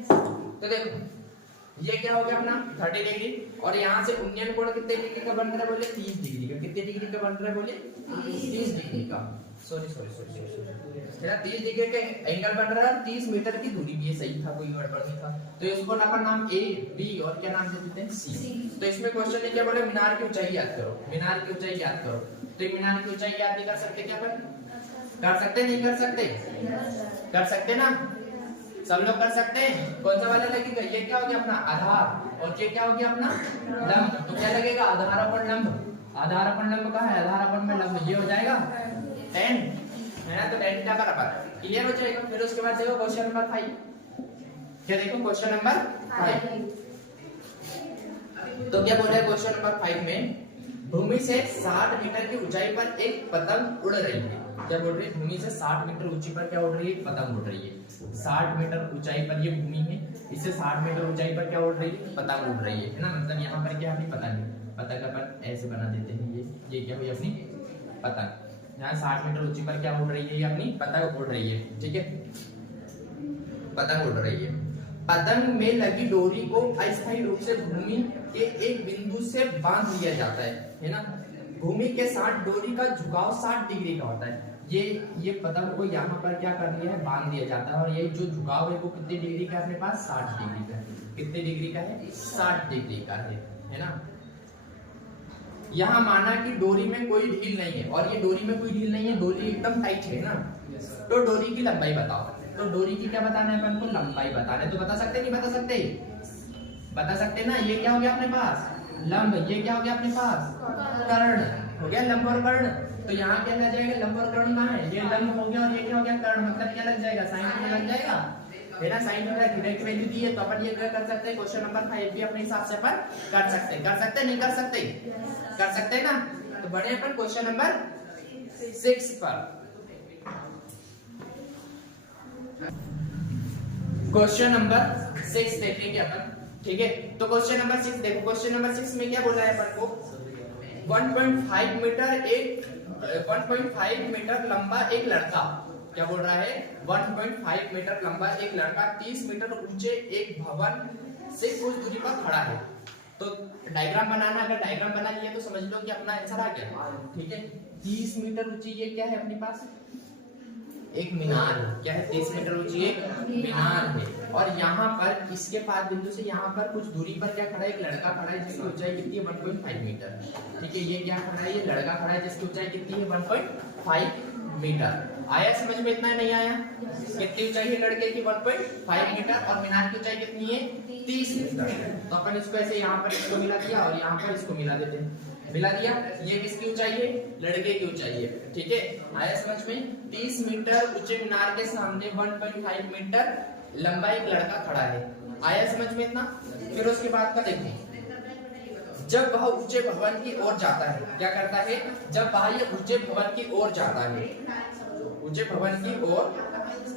तो देखो ये क्या हो गया अपना 30 डिग्री, और यहाँ से उन्नयन कोण कितने डिग्री का बन रहा है बोले? 30 डिग्री का। कितने डिग्री का बन रहा है बोले? 30 डिग्री का। सॉरी 30 डिग्री का एंगल बन रहा है, 30 मीटर की दूरी भी है, सही था, कोई गड़बड़ नहीं था। तो इसको अपन नाम A, B और क्या नाम दे देते हैं? C। तो इसमें क्वेश्चन ने क्या बोला, मीनार की ऊंचाई याद करो, मीनार की ऊंचाई याद करो। तो मीनार की ऊंचाई याद नहीं कर सकते क्या अपन? कर सकते नहीं कर सकते? कर सकते ना, सब लोग कर सकते हैं। कौन सा वाला लगेगा? ये क्या हो गया अपना आधार, और ये क्या हो गया अपना लंब। तो क्या लगेगा? आधार अपन लंब। आधार अपन लंब कहाँ है? आधार अपन में लंब, ये हो जाएगा 10 है ना, तो 10 क्या बराबर क्लियर हो जाएगा। फिर उसके बाद देखो क्वेश्चन नंबर 5, क्या देखो क्वेश्चन नंबर 5, तो क्या बोल रहा है क्वेश्चन नंबर 5 में, भूमि से 60 मीटर की ऊंचाई पर एक पतंग उड़ रही है। क्या बोल रही है? भूमि से 60 मीटर ऊंचाई पर क्या उड़ रही है? पतंग उड़ रही है। 60 मीटर ऊंचाई पर ये भूमि है, इससे 60 मीटर ऊंचाई पर क्या उड़ रही है? पतंग उड़ रही है ना, मतलब यहाँ पर क्या अपनी पतंग अपन ऐसे बना देते हैं, ये क्या हुई अपनी पतंग। यहाँ 60 मीटर ऊंचाई पर क्या उड़ रही है? ये अपनी पतंग उड़ रही है। ठीक है, पतंग उड़ रही है। पतंग में लगी डोरी को अस्थायी रूप से भूमि के एक बिंदु से बांध दिया जाता है ना। भूमि के साथ डोरी का झुकाव 60 डिग्री का होता है। ये पतंग को यहाँ पर क्या कर दिया है? बांध दिया जाता है, और ये जो झुकाव है वो कितने डिग्री का है अपने पास? 60 डिग्री का है। कितने डिग्री का है? 60 डिग्री का है ना। यहाँ माना कि डोरी में कोई ढील नहीं है, और ये डोरी में कोई ढील नहीं है, डोरी एकदम टाइट है ना। तो डोरी की लंबाई बताओ। तो डोरी की क्या बताना है अपन को? लंबाई बताना है। तो बता सकते नहीं बता सकते? बता सकते ना। ये क्या हो गया अपने पास? लंब। ये क्या हो गया अपने पास? कर्ण हो गया, लंब और कर्ण। तो यहाँ क्या लग जाएगा? लंब और कर्ण ना है, ये लंब हो गया और ये क्या हो गया? कर्ण। मतलब क्या लग जाएगा? साइन थीटा लग जाएगा है ना। साइन थीटा की वैल्यू दी है, तो अपन ये क्या कर सकते हैं? क्वेश्चन नंबर 5 भी अपने हिसाब से अपन कर सकते हैं। कर सकते नहीं कर सकते? कर सकते हैं ना। तो बढ़े अपन क्वेश्चन नंबर 6 पर। क्वेश्चन नंबर 6 देखेंगे अपन। ठीक है, तो क्वेश्चन नंबर 6 देखो। क्वेश्चन नंबर 6 में क्या बोल रहा है अपन को? 1.5 मीटर लंबा एक लड़का, क्या बोल रहा है? 1.5 मीटर लंबा एक लड़का 30 मीटर ऊंचे एक भवन से कुछ दूरी पर खड़ा है। तो डायग्राम बनाना, अगर डायग्राम बना लिया तो समझ लो कि अपना आंसर आ गया। ठीक है, 30 मीटर ऊंची ये क्या है अपने पास, एक मीनार है। क्या है, 30 मीटर ऊंची एक मीनार है। और यहाँ पर इसके पास बिंदु से यहाँ पर कुछ दूरी पर क्या खड़ा है, एक लड़का खड़ा है जिसकी ऊंचाई कितनी है 1.5 मीटर। ठीक है, ये क्या खड़ा है, ये लड़का खड़ा है जिसकी ऊंचाई कितनी है 1.5 मीटर। आया समझ में, इतना नहीं आया? कितनी ऊंचाई है लड़के की 1.5 मीटर और मीनार की ऊंचाई कितनी है 30 मीटर। तो अपन इसको ऐसे यहाँ पर इसको मिला दिया और यहाँ पर इसको मिला देते हैं, मिला दिया। ये किसकी ऊंचाई है, लड़के की ऊंचाई है। ठीक है, आया समझ में? 30 मीटर ऊंचे मीनार के सामने 1.5 मीटर लंबा एक लड़का खड़ा है। आया समझ में इतना? फिर उसके बाद का देखो, जब वह ऊंचे भवन की ओर जाता है, क्या करता है, जब वह ये ऊंचे भवन की ओर जाता है, ऊंचे भवन की ओर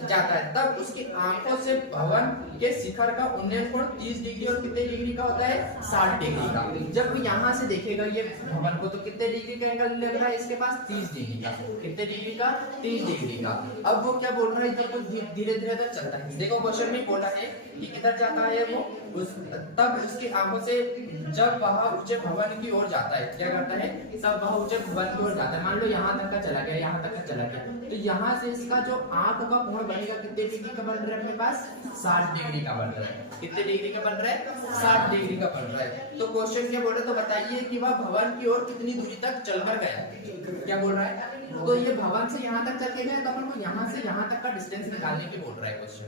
जाता है, तब उसकी आंखों से भवन के शिखर का उन्नयन कोण 30 डिग्री और कितने डिग्री का होता है, 60 डिग्री का। जब वो यहाँ से देखेगा ये भवन को तो कितने डिग्री का एंगल लग रहा है इसके पास, 30 डिग्री का। कितने डिग्री का, 30 डिग्री का। अब वो क्या बोल रहा है, इधर तो धीरे धीरे इधर चलता है। देखो क्वेश्चन में बोला है कि किधर जाता है वो, तब उसकी आंखों से, जब वह ऊंचे भवन की ओर जाता है, क्या करता है, तब वह ऊंचे भवन की ओर जाता है। मान लो यहाँ तक का चला गया, यहाँ तक का चला गया, तो यहाँ से इसका जो आंख का कोण बनेगा कितने डिग्री का बन रहा है अपने पास, 60 डिग्री का बन रहा है। कितने डिग्री का बन रहा है, 60 डिग्री का बन रहा है। तो क्वेश्चन क्या बोल रहा है, तो बताइए कि वह भवन की ओर कितनी दूरी तक चलकर गया। क्या बोल रहा है, तो ये भवन से यहाँ तक चल के गया, तो अपन को यहाँ से यहाँ तक का डिस्टेंस निकालने की बोल रहा है क्वेश्चन।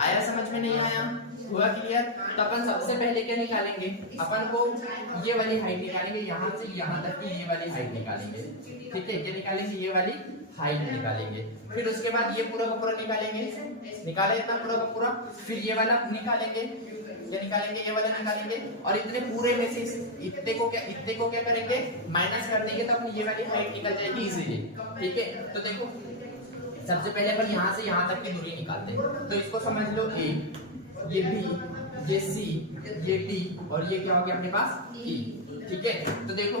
आया समझ में, नहीं आया? हुआ क्लियर? तो अपन सबसे पहले क्या निकालेंगे, अपन को ये वाली हाइट निकालेंगे, यहाँ से यहाँ तक की ये वाली हाइट निकालेंगे। ठीक है, क्या निकालेंगे, ये वाली हाइट निकालेंगे। फिर उसके बाद ये पूरा का पूरा निकालेंगे, निकाले इतना पूरा का पूरा। फिर ये वाला निकालेंगे, ये निकालेंगे, ये वाला निकालेंगे, और इतने पूरे में से इतने को क्या करेंगे, माइनस कर देंगे, तो अपनी ये वाली हाइट निकल जाएगी इजीली। ठीक है, तो देखो सबसे पहले अपन यहाँ से यहाँ तक की दूरी निकालते हैं। तो इसको समझ लो ए, ये बी, ये सी, ये डी, और ये क्या हो गया अपने पास ई। ठीक है, तो देखो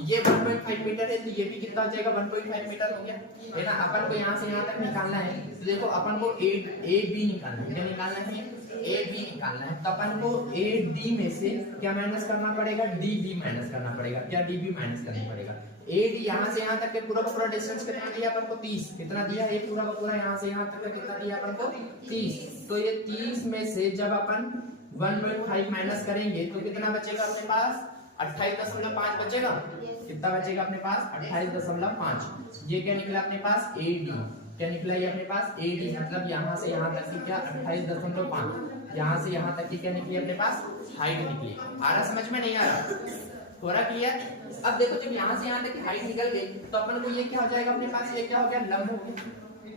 ये 1.5 मीटर है, तो ये भी कितना हो जाएगा, 1.5 मीटर हो गया, है ना। अपन को यहाँ से यहाँ तक निकालना है, तो देखो अपन को ए बी निकालना है। क्या निकालना है, ए बी निकालना है। तो अपन को ए डी में से क्या माइनस करना पड़ेगा, डी बी माइनस करना पड़ेगा। क्या, डी बी माइनस करना पड़ेगा। ए डी यहाँ से यहाँ तक के पूरा का पूरा डिस्टेंस कितना दिया अपन को, 30। कितना दिया, ये पूरा का पूरा यहाँ से यहाँ तक का कितना दिया अपन को, 30। तो ये 30 में से जब अपन 1.5 माइनस करेंगे तो कितना बचेगा अपने पास, 28.5 बचेगा। कितना बचेगा अपने पास, 28.5। ये क्या निकला अपने पास, ए डी। क्या निकला ये अपने पास, ए डी, मतलब यहाँ से यहाँ तक की क्या 28.5, यहाँ से यहाँ तक की क्या निकली अपने पास, हाइट निकली। आ रहा समझ में, नहीं आ रहा? हो रहा क्लियर? अब देखो जब यहाँ से यहाँ तक की हाइट निकल गई तो अपन को ये क्या हो जाएगा अपने पास, ये क्या हो गया, लंब हो गया,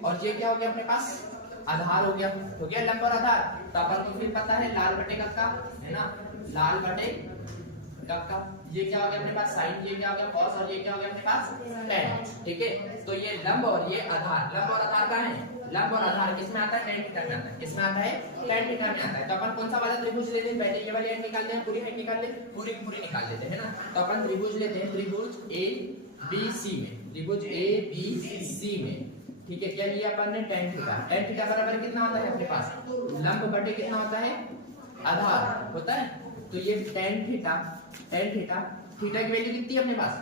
और ये क्या हो गया अपने पास, आधार हो गया। हो गया लंब और आधार। तो अपन को फिर पता है लाल बटे कक्का, है ना, लाल बटे कक्का। ये क्या हो गया अपने पास साइन, ये क्या हो गया कॉस, और ये क्या हो गया अपने पास tan। ठीक है, तो ये लंब और ये आधार, लंब और आधार कहाँ है, लंब और आधार किसमें आता है, tan थीटा में आता है। किसमें आता है, tan थीटा में आता है। तो अपन कौन सा वाला त्रिभुज लेते हैं, पहले ये वाली हाइट निकालते हैं, पूरी हाइट निकाल ले, पूरी पूरी निकाल लेते हैं ना। तो अपन त्रिभुज लेते हैं, त्रिभुज ए बी सी में, त्रिभुज ए बी सी में। ठीक है, क्या लिया अपन ने, tan थीटा। tan थीटा बराबर कितना होता है अपने पास, लंब बटे कितना होता है, आधार होता है। तो ये tan थीटा, थीटा की वैल्यू कितनी है अपने पास,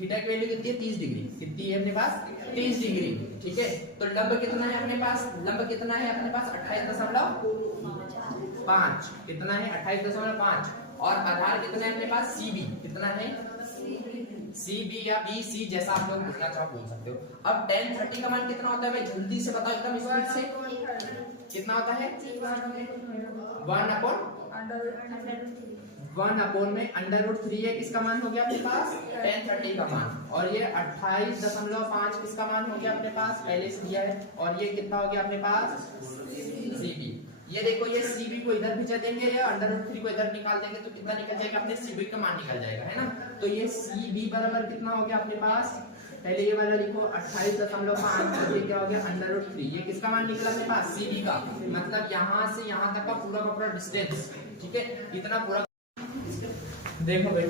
थीटा की वैल्यू कितनी है, 30 डिग्री। कितनी है अपने पास, 30 डिग्री। ठीक है, तो लंब कितना है अपने पास, लंब कितना है अपने पास 28.5। कितना है 28.5, और आधार कितना है अपने पास, CB। कितना है, CB या BC, जैसा आप लोग बोलना चाहो बोल सकते हो। अब tan 30 का मान कितना होता है भाई, जल्दी से बताओ एकदम स्पीड से, कितना होता है, 1/1 में √3 है, किसका मान हो गया अपने पास, tan 30 का मान। और ये 28.5 किसका मान हो गया अपने पास, पहले से दिया है। और ये कितना हो गया अपने पास, CB। ये देखो ये CB को इधर भिजा देंगे या √3 को इधर निकाल देंगे तो कितना निकल जाएगा, अपने CB का मान निकल जाएगा, है ना। तो ये CB बराबर कितना हो गया अपने पास, पहले ये वाला लिखो 28.5, ये क्या हो गया √3। ये किसका मान निकला अपने पास, CB का, मतलब यहाँ से यहाँ तक का पूरा डिस्टेंस। ठीक है, इतना पूरा। देखो भाई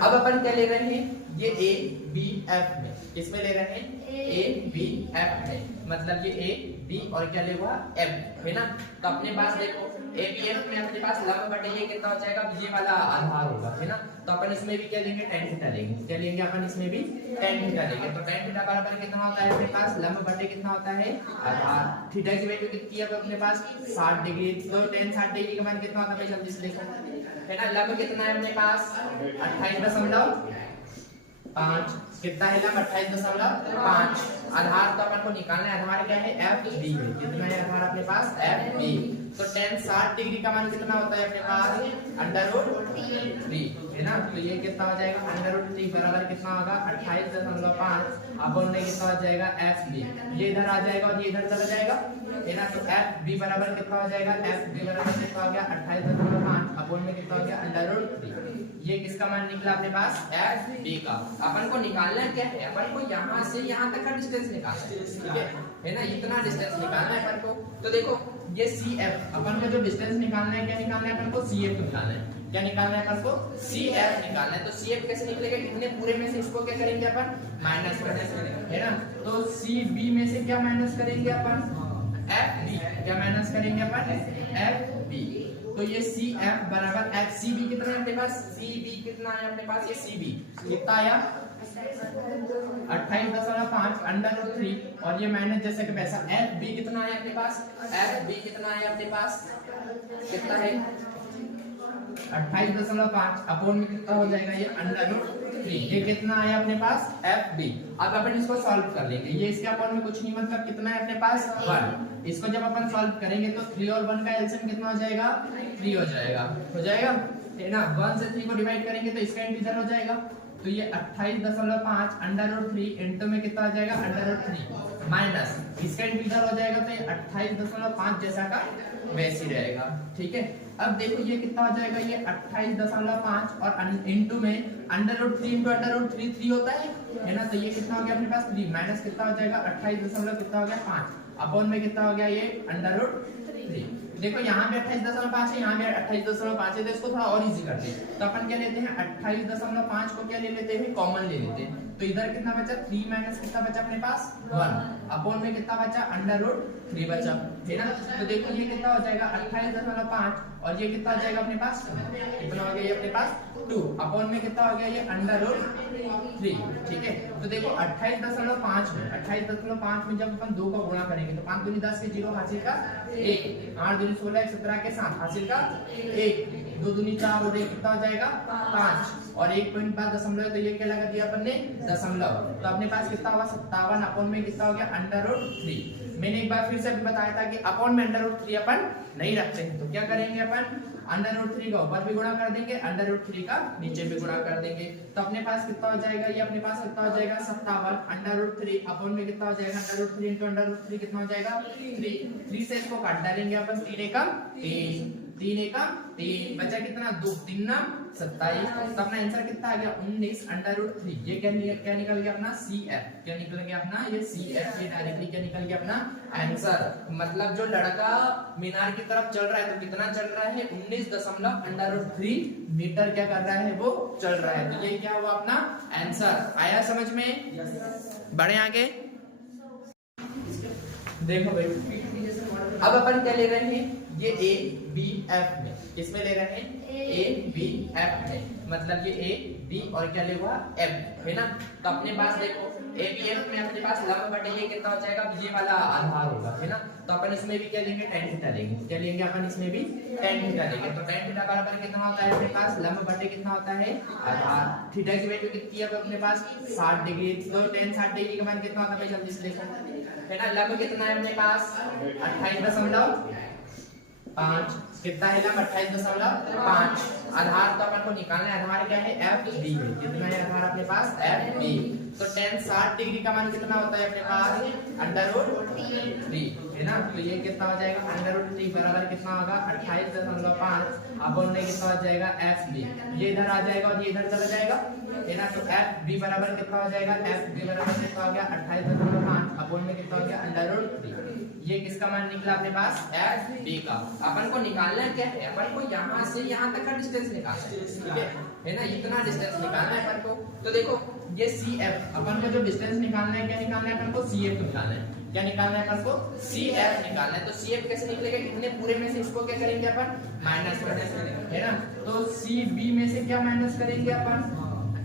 अब अपन क्या ले रहे हैं, ये ए बी एफ में, किसमें ले रहे हैं, ए बी एफ में, मतलब ये ए बी और क्या ले हुआ एफ, है ना। तो अपने पास देखो ABF में अपने पास लंब बटे ये कितना हो जाएगा, ये वाला आधार होगा, है ना। तो अपन इसमें भी क्या लेंगे, tan थीटा लेंगे। क्या लेंगे अपन इसमें भी, tan थीटा लेंगे। तो tan थीटा बराबर कितना होता है अपने पास, लंब बटे कितना होता है, आधार। थीटा की वैल्यू कितनी है तो अपने पास 60 डिग्री। तो tan 60 डिग्री का मान कितना होता है भाई, जल्दी से देखो, है ना। लंब कितना है अपने पास 28.5, कितना है लंब 28.5। आधार तो अपन को निकालना है, आधार क्या है, FB है। कितना है आधार अपने पास, FB। तो tan 60 डिग्री का मान कितना होता है अपने पास, √3, है ना। तो ये कितना हो जाएगा, √3 बराबर कितना होगा 28.5 अपन में कितना हो जाएगा FB। ये इधर आ जाएगा और ये इधर चला जाएगा, है ना। तो FB बराबर कितना हो जाएगा, FB बराबर कितना हो गया 28.5 अपन में कितना हो गया √3। ये किसका मान निकला अपने पास, FB का। अपन को निकालना क्या है, अपन को यहाँ से यहाँ तक का डिस्टेंस निकालना है, ठीक है ना। इतना डिस्टेंस निकालना है अपन को। तो देखो ये CF, अपन को जो डिस्टेंस निकालना है, क्या निकालना है अपन को, CF निकालना है। क्या निकालना है अपन को, CF निकालना है। तो CF कैसे निकलेगा, इतने पूरे में से इसको क्या करेंगे अपन, माइनस करेंगे, है ना। तो CB में से क्या माइनस करेंगे अपन, FB। क्या माइनस करेंगे अपन, FB। तो ये CF बराबर FCB कितना है अपने पास, CB कितना है अपने पास, ये CB कितना आया 28.5 √3 और ये माइनस जैसे कि वैसा। FB कितना है अपने पास, FB कितना है अपने पास, कितना है 28.5 अपोन में कितना हो जाएगा ये √3। ये कितना आया अपने पास, FB। अब अपन इसको सॉल्व कर लेंगे। ये इसके अपोन में कुछ नहीं, मतलब कितना है अपने पास 1। इसको जब अपन सॉल्व करेंगे तो 3 और 1 का एलसीएम कितना हो जाएगा, 3 हो जाएगा, है ना। 1 से 3 को डिवाइड करेंगे तो इसका इंटीजर हो जाएगा। तो ये 28.5 √3 इंटू में कितना आ जाएगा √3 माइनस इसका इंटीजर हो जाएगा। तो ये 28.5 जैसा का वैसे ही रहेगा, ठीक है। अब देखो ये कितना हो जाएगा, ये 28.5 और इंटू में √3 इंटू √3 3 होता है ना। तो ये कितना हो गया अपने पास 3 माइनस कितना हो जाएगा 28 कितना हो गया 5 अपॉन में कितना हो गया ये √3। देखो यहाँ पे 28.5 है, यहाँ पे 28.5 है। तो इसको थोड़ा और इजी करते हैं। तो अपन क्या लेते हैं 28.5 को क्या ले लेते हैं, कॉमन ले लेते हैं। तो इधर कितना बचा 3 माइनस कितना बचा अपने पास 1 अपॉन में कितना बचा √3 बचा, है ना। तो देखो ये कितना हो जाएगा 28.5 और ये कितना हो जाएगा अपने पास, कितना हो गया ये अपने पास 2 अपॉन में कितना हो गया ये √3, ठीक है। तो देखो 28.5 में जब अपन 2 का गुणा करेंगे तो 5 दूनी 10 के 0 हासिल का 1, 8 दूनी 16 17 के 7 हासिल का 1, 2 दूनी 4 और 1 कितना हो जाएगा 5 और 1.5 दशमलव। तो ये क्या लगा दिया अपन ने दशमलव। तो अपने पास कितना हुआ 57 अपॉन में कितना हो गया √3। मैंने एक बार फिर से भी बताया था कि अपॉन में √3 अपन नहीं रखते हैं। तो क्या करेंगे अपन √3 का ऊपर भी गुणा कर देंगे, √3 का नीचे भी गुणा कर देंगे। तो अपने पास कितना हो जाएगा, ये अपने पास कितना हो जाएगा 57 √3 अपॉन में कितना हो जाएगा √3 इंटू √3 कितना हो जाएगा 3 से इसको काट डालेंगे अपन 3 एकम 3 एकम 3 बचा कितना 2 3 9 27। तो अपना आंसर कितना आ गया 19 √3। ये क्या निकल गया अपना CF। क्या निकल गया अपना ये CF। ये डायरेक्टली क्या निकल गया अपना आंसर। मतलब जो लड़का मीनार की तरफ चल रहा है तो कितना चल रहा है 19.3 मीटर क्या कर रहा है वो चल रहा है। तो ये क्या हुआ अपना आंसर। आया समझ में, बढ़े आगे। देखो भाई अब अपन क्या ले रहे हैं, ये ABF में किसमें ले रहे हैं ABF में, मतलब ये A B और क्या ले हुआ F, है ना। तो अपने पास देखो ABF में अपने पास लंब बटे ये कितना हो जाएगा, ये वाला आधार होगा, है ना। तो अपन इसमें भी क्या लेंगे tan थीटा लेंगे। क्या लेंगे अपन इसमें भी tan थीटा लेंगे। तो tan थीटा बराबर कितना होता है अपने पास लंब बटे कितना होता है आधार। थीटा की वैल्यू कितनी है अपने पास 60 डिग्री। तो tan 60 डिग्री का मान कितना होता है जल्दी से देखो, है ना। लंब कितना है अपने पास 28.5 कितना है लंब 28.5। आधार तो अपन को निकालना है, आधार क्या है FB है। कितना है आधार अपने पास FB। तो tan 60 डिग्री का मान कितना होता है अपने पास √3, है ना। तो ये कितना हो जाएगा √3 बराबर कितना होगा 28.5 अपॉन में कितना हो जाएगा FB। ये इधर आ जाएगा और ये इधर चला जाएगा, है ना। तो FB बराबर कितना हो जाएगा, FB बराबर कितना हो गया 28.5 अपॉन में कितना हो गया √3। ये किसका मान निकला अपने पास FB का। अपन को निकालना क्या है, अपन को यहाँ से यहाँ तक का डिस्टेंस निकालना है, ठीक है ना। इतना डिस्टेंस निकालना है अपन को। तो देखो ये CF अपन को जो डिस्टेंस निकालना है, क्या निकालना है अपन को CF निकालना है। क्या निकालना है अपन को, सी एफ निकालना है। तो सी एफ कैसे निकलेगा, इतने पूरे में से इसको क्या करेंगे अपन, माइनस करेंगे, है ना। तो सी बी में से क्या माइनस करेंगे अपन,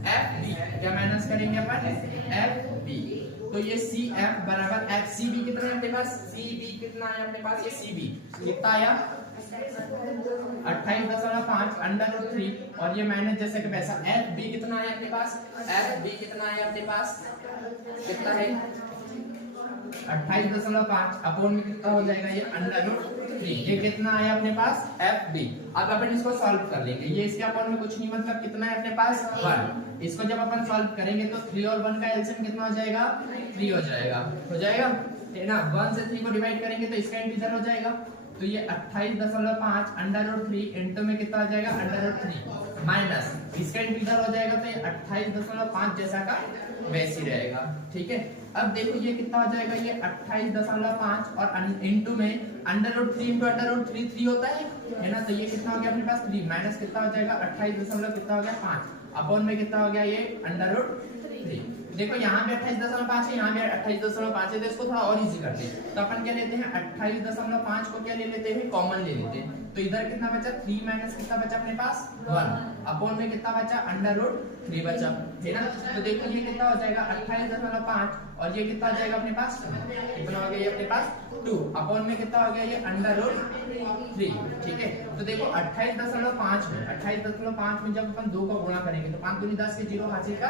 एफ बी, क्या माइनस करेंगे अपन, एफ बी। तो ये सी एफ बराबर एफ सी बी कितना है अपने पास, सी बी कितना है अपने पास, ये सी बी कितना आया 28.5 अंडर रूट 3 और ये माइनस जैसे कि वैसा एफ बी कितना है अपने पास, एफ बी कितना है अपने पास, कितना है 28.5 अपॉन में कितना हो जाएगा ये अंडर रूट 3, ये कितना आया अपने पास एफ बी। अब अपन इसको सॉल्व कर लेंगे, ये इसके अपॉन में कुछ नहीं मतलब कितना है अपने पास 1। इसको जब अपन सॉल्व करेंगे तो 3 और 1 का एलसीएम कितना हो जाएगा, 3 हो जाएगा, है ना। 1 से 3 को डिवाइड करेंगे तो इसका इंटीजर हो जाएगा, तो ये 28.5 अंडर रूट 3 इंटू में कितना आ जाएगा अंडर रूट 3 माइनस इसका इंटीजर हो जाएगा, तो ये 28.5 जैसा का वैसे ही रहेगा, ठीक है। अब देखो ये कितना हो जाएगा, ये 28.5 और इंटू में under root 3 into under root 3 3 होता है ना। तो ये कितना हो गया अपने पास 3 माइनस कितना हो जाएगा 28 कितना हो गया 5 अपॉन में कितना हो गया ये अंडर रूट 3। देखो यहाँ पे 28.5 है, यहाँ पे 28.5 है, तो इसको थोड़ा और इजी करते हैं। तो अपन क्या लेते हैं 28.5 को क्या ले लेते हैं, कॉमन ले लेते हैं। तो इधर कितना बचा 3 माइनस कितना बचा अपने पास 1 अपॉन में कितना बचा अंडर रूट 3 बचा, है ना। तो देखो ये कितना हो जाएगा 28.5 और ये कितना आ जाएगा अपने पास, कितना हो गया ये अपने पास 2 अपॉन में कितना हो गया ये अंडर रूट 3, ठीक है। तो देखो 28.5 में जब अपन 2 को गुणा करेंगे तो 5 दूनी 10 के 0 हासिल का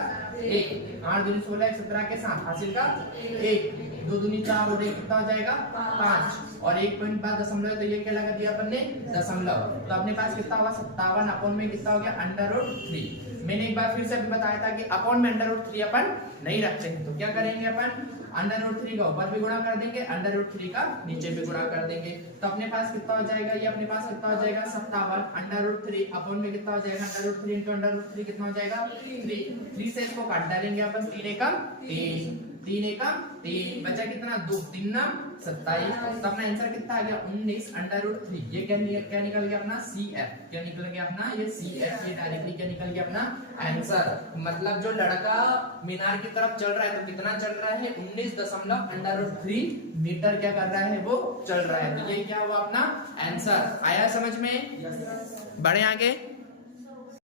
1, 8 दूनी 16 17 के 7 हासिल का 1, 2 दूनी 4 और 1 कितना हो जाएगा 5 और 1.5 दशमलव, तो ये क्या लगा दिया अपन ने दशमलव। तो अपने पास कितना होगा 57 अपॉन में कितना हो गया अंडर रूट 3। मैंने एक बार फिर से बताया था कि अपॉन में अंडर रूट 3 अपन नहीं रखते हैं, तो क्या करेंगे अपन अंडर रूट 3 का ऊपर भी गुणा कर देंगे, अंडर रूट 3 का नीचे भी गुणा कर देंगे। तो अपने पास कितना हो जाएगा, ये अपने पास कितना हो जाएगा 57 अंडर रूट 3 अपॉन में कितना हो जाएगा under root 3 into under root 3 कितना हो जाएगा 3 से इसको काट डालेंगे अपन, 3 एकम 3 एकम 3 बचा कितना 2 3 ना 27। तो अपना आंसर कितना आ गया 19 अंडर रूट 3। ये क्या निकल गया अपना CF, क्या निकल गया अपना ये CF, ये डायरेक्टली क्या निकल गया अपना आंसर। मतलब जो लड़का मीनार की तरफ चल रहा है तो कितना चल रहा है 19.3 मीटर क्या कर रहा है वो चल रहा है। तो ये क्या हुआ अपना आंसर, आया समझ में, बढ़े आगे।